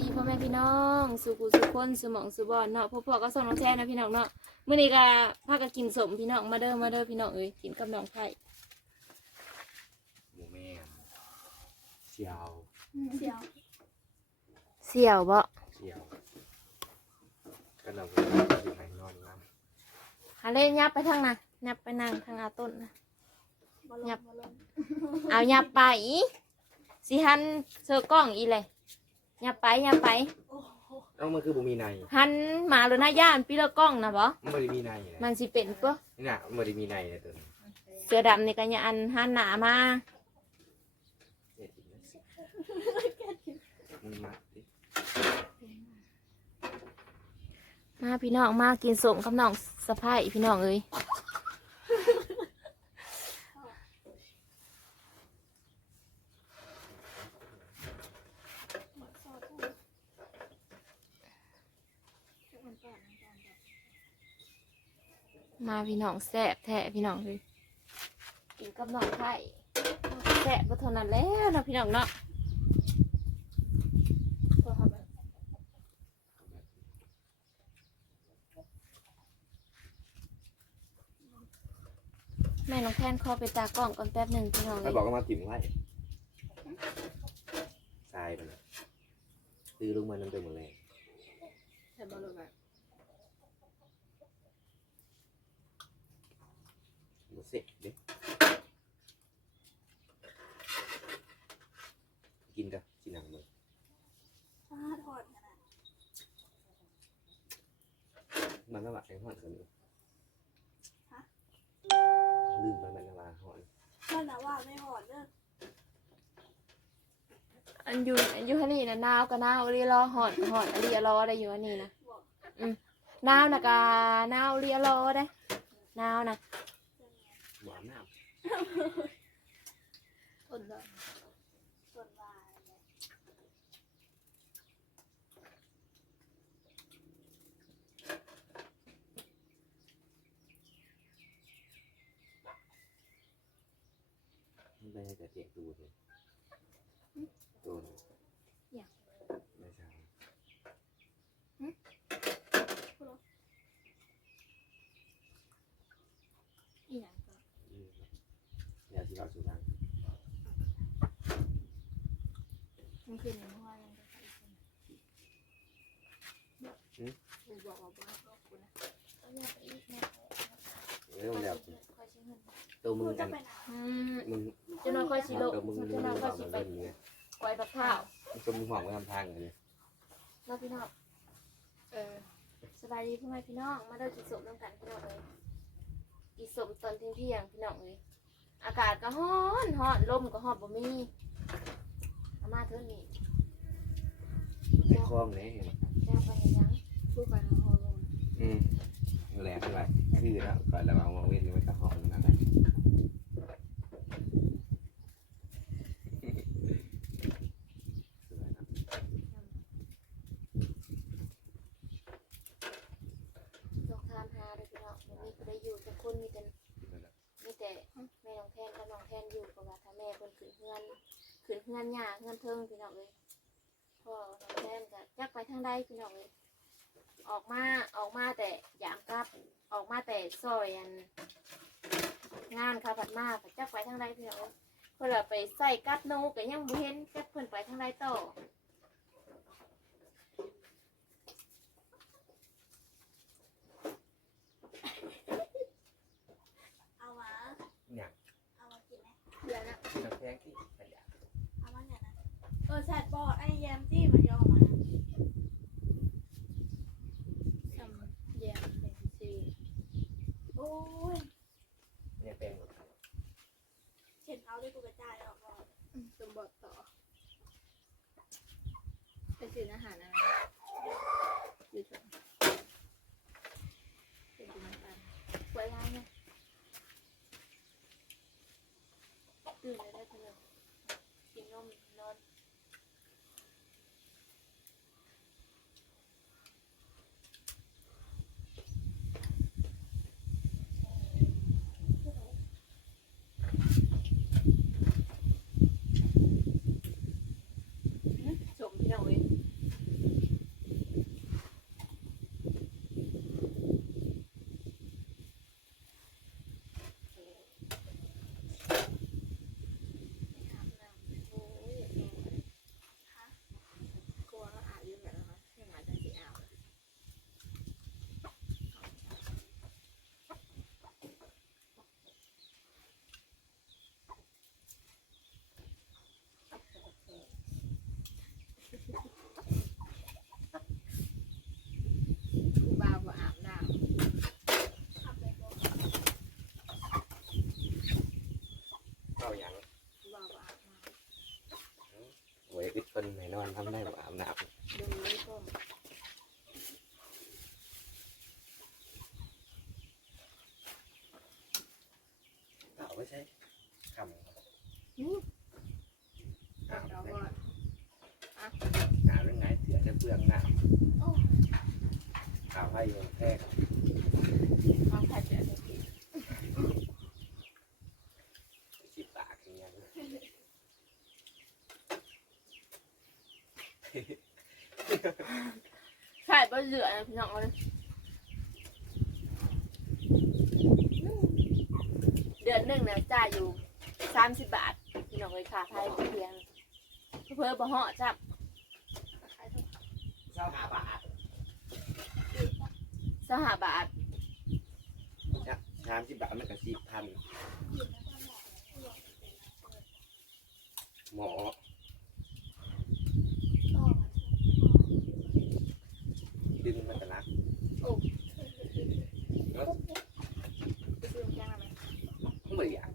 ดีพ่อแม่พี่น้องสุกุสุคนสุหมองสุบอนเนาะพ่อพ่อก็ส่งน้องแช่นะพี่น้องเนาะมื้อนี้ก็พากันกินสมพี่น้องมาเด้อมาเด้อพี่น้องเอ้ยกินกับน้องไผ่หมูแม่เชียวเสียวเสี่ยวบ่เชียวก็เราก็อยู่ในนอนน้หาเล่นยับไปทางน่ะยับไปนั่งทางอาต้นนะบอลลยับงบอลลงเอายับไปสิหันเซอร์กล้องอีเลย ยับไปยับไปโอ้โหำเอ้ามันคือบุมีในหันมาหรือหน้าย่านปีละกล้องนะบ่มันไม่ได้มีในนะมันสิเป็นปะนี่น่ะมันไม่ได้มีในนะตัวนี้เสือดำนี่ก็อย่าอันหันหน้ามาเนี่ยอีกแล้วสิมึงมาดิมาพี่น้องมากินสมกับน้องสะพ้ายพี่น้องเอ้ย หมดซอสเลยจะมันก่อนนะก่อนก่อน มาพี่น้องแซ่บแท้พี่น้องเลยกินกับน้องไผ่แซ่บก็เท่านั้นแล้วนะพี่น้องเนาะแม่น้องแทนขอไปตากล้องก่อนแป๊บหนึ่งพี่น้องเลถ้ายบอกก็มาถิ่มไว้ทรายมันน่ะซื้อลงมานั่นเป็นหมดเลย แต่บอลลงแบบ หมด เสร็จเด็กินกับกินหนังเลยฟ้าทอดขนาดมันละหวานไอ้หอนกันอยู่ลืมไปมันละหวานหอนมันนะว่าไม่หอดเด้ออันอยู่อันอยู่ที่นี่นะหนาวก็หนาวเรียรอหอนก็หอนอันเรียรอได้อยู่อันนี้นะบอกหนาวนะกะหนาวเรียรอได้หนาวนะ เรื่องเนี้ย หวานน้ ทนลยส่วนวายเลยมันได้แต่เตียงตูเลยตูนไม่ใช่ อีหยังก็ อืมอย่าสุดทางมันคือหนึ่งว่ายังจะใส่คนกูบอกว่าบอกบอกกูนะก็อยากไปอีกนะเร็วแล้วค่อยชิเงินตัวมึงกันอืมมึงจะนอยค่อยชิโลตัวมึงมึงจะมึงน้อยหค่วัอยชิไปเล่นไงไว้บักข้าวตัวมึงหวังไว้ทำทางเลยแล้วพี่น้องเออสบายดีพ่อแม่พี่น้องมาเด้อกินสมน้ำกันพี่น้องเลยกินสมตอนเที่ยงพี่น้องเลย อากาศก็ร้อนร้อนลมก็ร้อนบ่มีอามาเท่านี้ไอ้คล้องเนี่ยแจ้งไปเห็นยังพูดไปนะฮอลงอืมแรงเท่าไหร่คือแล้วก่อนระวังวางเว้นไว้กับห้องนั่นแหละสวยนะลองทามหาเลยพี่น้องบ่มีผู้ใดอยู่แต่คนมีแต่นั่น แมีแต่แม่น้องแทนกับน้องแทนอยู่เพราะว่าถ้าแม่เพิ่นขึ้นเฮือนขึ้นเฮือนหญ้าเฮือนเทิงพี่น้องเลยพ่อน้องแทนก็จักไปทางใดพี่น้องเลยออกมาออกมาแต่ยามกลับออกมาแต่ซอยอันงานค่ะผัดมาผัดจักไปทางใดพี่น้องเอ้ยเพิ่นว่าไปใส่กัดนูก็ยังบ่เห็นจักเพิ่นไปทางใดต่อ เอามา เนี่ย เอามากินไหม เดี๋ยวนะ น้ำแข็งที่ขยะ เอามาเนี่ยนะเออแซดบอดไอ้แยมจี้มันย่อมาทำแยมเป็นซีโอ้ยเนี่ยเป็นเช็ดเอาด้วยกูกระจายออกก่อนสมบทต่อเป็นสินอาหารอะไรอยู่ถึงเป็นกินน้ำตาลไว้ร้านเนี่ยตื่นเลยได้เพื่อนกินนมนอน สมพี่น้องเอ้ย ทำได้บ่อาบน้ดูเลยต้มำเอาไม่ใช่คำอืมอาบเอาได้ก่อนอาบยังไงเถื่อจะเปลืองน้โอ้ำอาบให้โยนแท้ ความผัดจะได้กิน สิบปากอย่างเงี้ย ใช่บ่เหลือนะพี่น้องเลยเดือนหนึ่งเนี่ยจ่ายอยู่สามสิบบาท พี่น้องเลยค่ะไทยเพียงเพื่อบ่เหาะจับเจ้าหาบาทสหบาทชามสิบบาทมันก็สิบพันหมอดึงมันจะรัก ไปซื้อแกงอะไร ไม่อยาก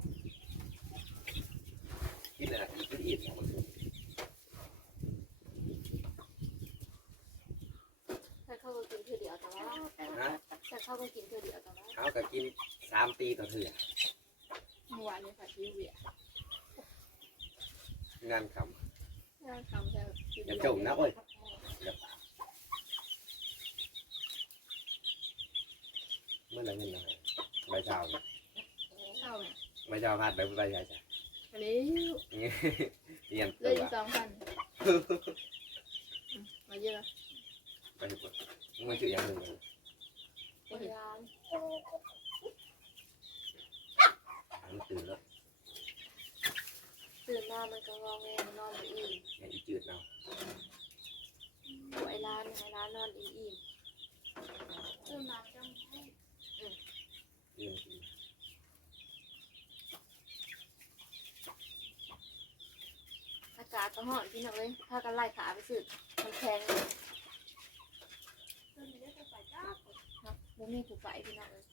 กินอะไรอีกก็อิ่มของมัน แต่เขาก็กินเพื่อเดียวแต่ว่า นะ แต่เขาก็กินเพื่อเดียวแต่ว่าเขาก็กินสามปีต่อเถื่อเมื่อวานนี้ผัดยูเวียงานคงานทำแต่ำอย่าจมนะโอ้ยอย่าปากเมื่อไหรเงินอะไรใบเจ้าเนี่ยเข้าไหมใบเจ้าพาดไปใบใหญ่จ้ะอันนี้งี้เรียนเลตัยวอีกสองพันมาเยอะ ไปหมดมันชื่ออย่างหนึ่งเลยเป็นร้าน มันตื่นแล้วตื่นมามันก็งอแงมันนอนอยู่อิ่มไงอีจืดเนาะไอ้ร้านไอ้ร้านนอนอิ่มอิ่มตื่นมาจังให้เรื่องจริงอากาศก็ร้อนพี่น้องเลยพากันไล่ขาไปสืบมันแพง ตื่นไม่ได้ไปจ้า เนาะไม่มีผู้ไปพี่น้องเลย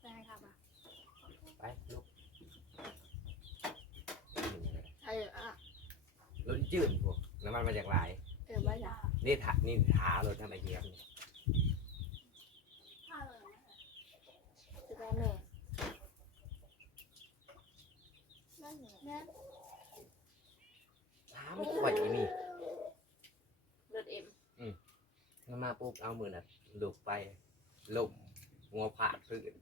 ไปให้ค่ะมาไปลูกเอออะรถจืดพวกน้ำมันมาจากหลาย เออไว้จ้ะนี่ถานี่ถารถทำไมเงี้ยนี่ผ้าเลยนะจะได้แม่นั่นไงแม่ ถามข่อยนี่ รถเอ็ม ปุ๊บเอามือน่ะลูกไปลมงัวผาพื้น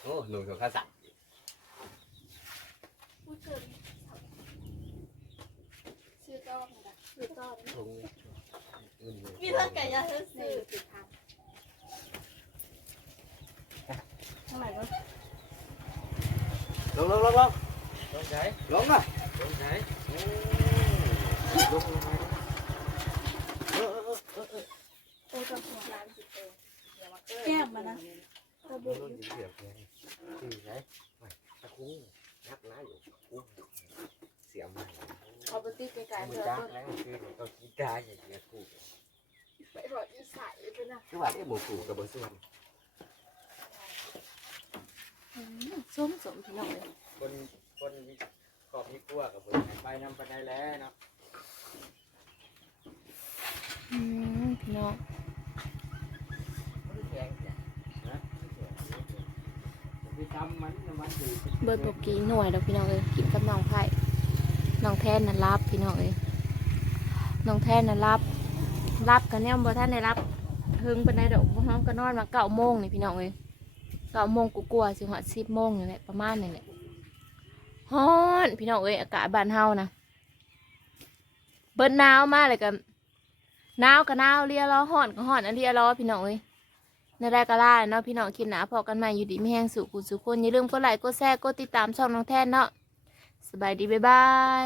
โอ้ลุงเขาข้าสัตว์พูดเกินชื่อต้อมนะชื่อต้อมลุงมีเท่าไก่ยาเธอในซื้อติทางเท่าไหร่ก็ลงลงลงลงลงใช้ลงอะลงใช้ลงลงมาเออเออเออเออ โอ้ต้อหัวร้านสิบเองเดี๋ยวแก้มมานะกระบุกลงเสียบแกงชื่อใช้ตะคุ้งนักน้าอยู่คุ้งเสียใหม่เอาไปติดไกลๆมืเพื่อจ้าต้นแล้วคือตัวกีตาอย่างเงี้ยกูไปรออีสายไปนะคือว่าไอ้หมูกูกับบ่ส่วนส้มสมพี่น้องเลยคนคนขอบมีกลัวกับผมไปนำไปได้แล้วเนาะอืมพี่น้อง แข็งจ้ะนะไปทำมันมันคือ เบิร์ดบอกี้หน่วยแล้วพี่น้องเลยกินกับน้องไผ่น้องแทนน่ะรับพี่น้องเลยน้องแทนน่ะรับ รับกันเนี่ยบ่ท่านได้รับเฮิงเป็นได้ดอกบ่ฮ้องก็นอนมาเก้าโมงนี่พี่น้องเลยเก้าโมงกูกลัวสิหัดสิบโมงนี่แหละประมาณนี่แหละฮ้อนพี่น้องเอ้ยอากาศบ้านเฮานะเบิดหนาวมากเลยกันหนาวก็หนาวเรียร้อฮ้อนก็ฮ้อนอันเรียร้อพี่น้องเอ้ย ในรายการล่าเนาะพี่น้องคลิปหนาพอกันใหม่อยู่ดีไม่แห้งสู่คุณสุขคนอย่าลืมกดไลค์กดแชร์กดติดตามช่องน้องแทนเนาะสบายดีบ๊ายบาย